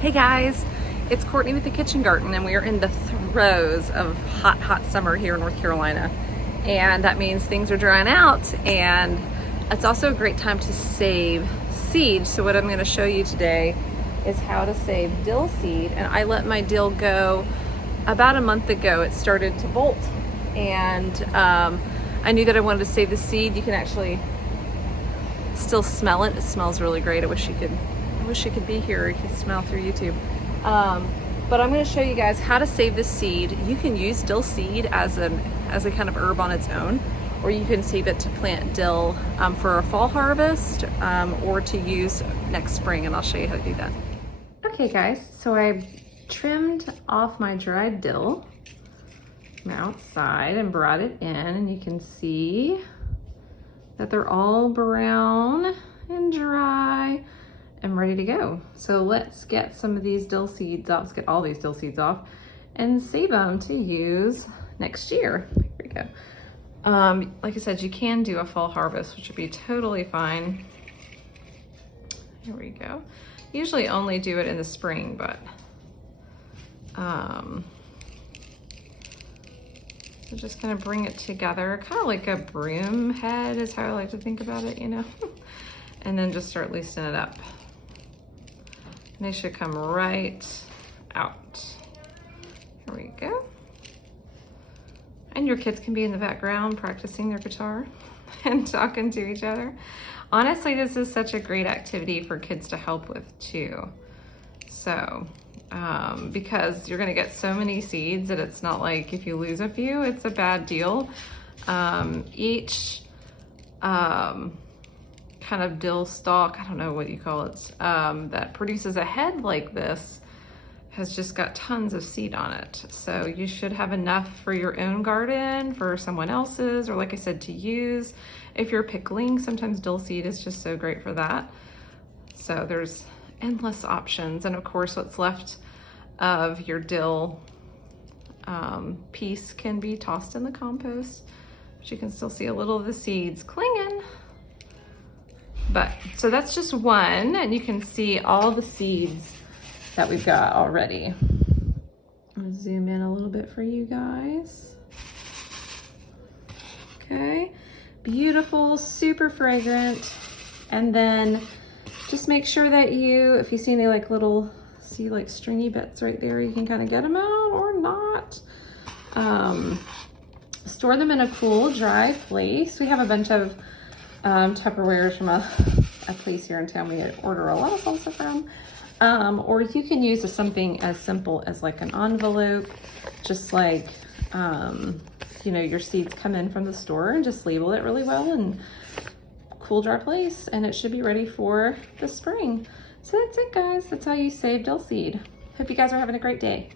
Hey guys, it's Courtney with the Kitchen Garden, and we are in the throes of hot summer here in North Carolina. And that means things are drying out, and it's also a great time to save seed. So what I'm going to show you today is how to save dill seed. And I let my dill go about a month ago. It started to bolt, and I knew that I wanted to save the seed. You can actually still smell it. It smells really great. I wish you could be here. You could smell through YouTube. But I'm going to show you guys how to save this seed. You can use dill seed as a kind of herb on its own, or you can save it to plant dill for a fall harvest, or to use next spring, and I'll show you how to do that. Okay guys, so I trimmed off my dried dill from outside and brought it in, and you can see that they're all brown and dry and ready to go. So let's get some of these dill seeds off. Let's get all these dill seeds off and save them to use next year. Here we go. Like I said, you can do a fall harvest, which would be totally fine. Here we go. Usually only do it in the spring, but so just kind of bring it together, kind of like a broom head is how I like to think about it, you know? And then just start loosening it up. And they should come right out. Here we go. And your kids can be in the background practicing their guitar and talking to each other. Honestly, this is such a great activity for kids to help with too. So, because you're gonna get so many seeds that it's not like if you lose a few, it's a bad deal. Each kind of dill stalk, I don't know what you call it, that produces a head like this has just got tons of seed on it. So you should have enough for your own garden, for someone else's, or like I said, to use. If you're pickling, sometimes dill seed is just so great for that. So there's endless options. And of course, what's left of your dill piece can be tossed in the compost, but you can still see a little of the seeds clinging. But so that's just one, and you can see all the seeds that we've got already. I'm gonna zoom in a little bit for you guys. Okay, beautiful, super fragrant. And then just make sure that if you see any like little, like stringy bits right there, you can kind of get them out or not. Store them in a cool, dry place. We have a bunch of Tupperwares from a place here in town we order a lot of salsa from. Or you can use something as simple as like an envelope, just like, you know, your seeds come in from the store, and just label it really well and cool, dry place, and it should be ready for the spring. So that's it guys, that's how you save dill seed. Hope you guys are having a great day.